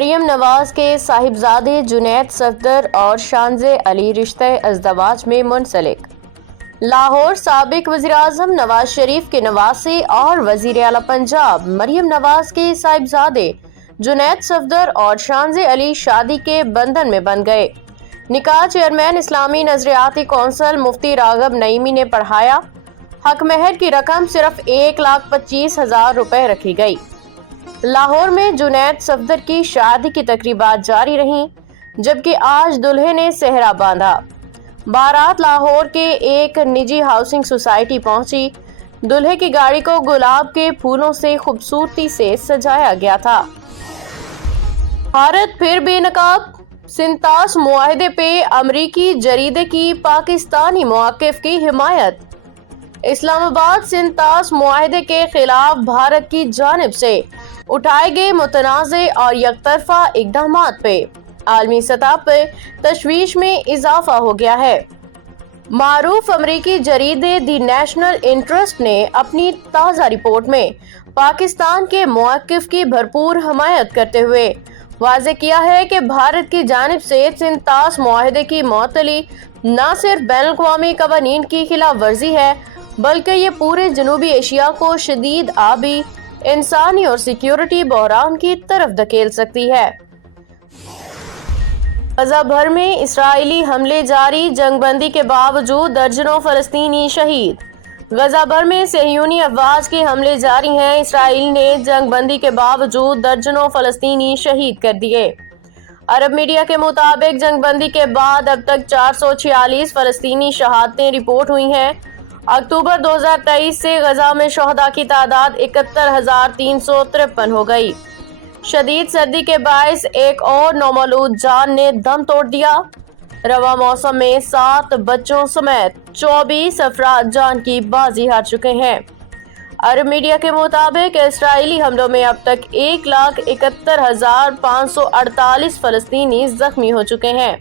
مریم نواز کے صاحبزادے جنید صفدر اور شانزے علی رشتہ ازدواج میں منسلک۔ لاہور سابق وزیراعظم نواز شریف کے نواسے اور وزیر اعلیٰ پنجاب مریم نواز کے صاحبزادے جنید صفدر اور شانزے علی شادی کے بندھن میں بندھ گئے۔ نکاح چیئرمین اسلامی نظریاتی کونسل مفتی راغب نعیمی نے پڑھایا۔ حق مہر کی رقم صرف 1,25,000 روپے رکھی گئی۔ لاہور میں جنید صفدر کی شادی کی تقریبات جاری رہیں، جبکہ آج دلہے نے سہرا باندھا۔ بارات لاہور کے ایک نجی ہاؤسنگ سوسائٹی پہنچی۔ دلہے کی گاڑی کو گلاب کے پھولوں سے خوبصورتی سے سجایا گیا تھا۔ بھارت پھر بے نقاب، سنتاس معاہدے پہ امریکی جریدے کی پاکستانی موقف کی حمایت۔ اسلام آباد سنتاس معاہدے کے خلاف بھارت کی جانب سے اٹھائے گئے متنازع اور یک طرفہ اقدامات پہ عالمی سطح پر تشویش میں اضافہ ہو گیا ہے۔ معروف امریکی جریدے دی نیشنل انٹرسٹ نے اپنی تازہ رپورٹ میں پاکستان کے موقف کی بھرپور حمایت کرتے ہوئے واضح کیا ہے کہ بھارت کی جانب سے سنتاس معاہدے کی معطلی نہ صرف بین الاقوامی قوانین کی خلاف ورزی ہے، بلکہ یہ پورے جنوبی ایشیا کو شدید آبی، انسانی اور سیکیورٹی بحران کی طرف دھکیل سکتی ہے۔ غزہ بھر میں اسرائیلی حملے جاری، جنگ بندی کے باوجود درجنوں فلسطینی شہید۔ غزہ بھر میں صہیونی افواج کے حملے جاری ہیں۔ اسرائیل نے جنگ بندی کے باوجود درجنوں فلسطینی شہید کر دیے۔ عرب میڈیا کے مطابق جنگ بندی کے بعد اب تک 446 فلسطینی شہادتیں رپورٹ ہوئی ہیں۔ اکتوبر 2023 سے غزہ میں شہداء کی تعداد 71,353 ہو گئی۔ شدید سردی کے باعث ایک اور نومولود جان نے دم توڑ دیا۔ رواں موسم میں 7 بچوں سمیت 24 افراد جان کی بازی ہار چکے ہیں۔ عرب میڈیا کے مطابق اسرائیلی حملوں میں اب تک 1,71,548 فلسطینی زخمی ہو چکے ہیں۔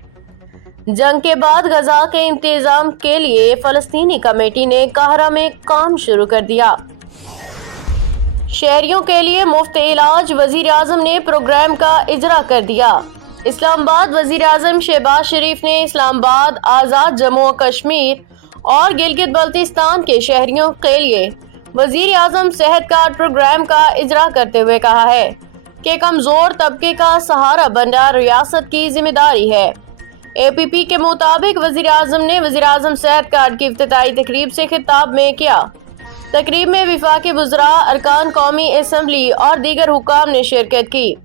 جنگ کے بعد غزہ کے انتظام کے لیے فلسطینی کمیٹی نے قاہرہ میں کام شروع کر دیا۔ شہریوں کے لیے مفت علاج، وزیر اعظم نے پروگرام کا اجرا کر دیا۔ اسلام آباد وزیر اعظم شہباز شریف نے اسلام آباد، آزاد جموں و کشمیر اور گلگت بلتستان کے شہریوں کے لیے وزیر اعظم صحت کارڈ پروگرام کا اجرا کرتے ہوئے کہا ہے کہ کمزور طبقے کا سہارا بننا ریاست کی ذمہ داری ہے۔ اے پی پی کے مطابق وزیر اعظم نے وزیر اعظم صحت کارڈ کی افتتاحی تقریب سے خطاب میں کیا۔ تقریب میں وفاقی وزراء، ارکان قومی اسمبلی اور دیگر حکام نے شرکت کی۔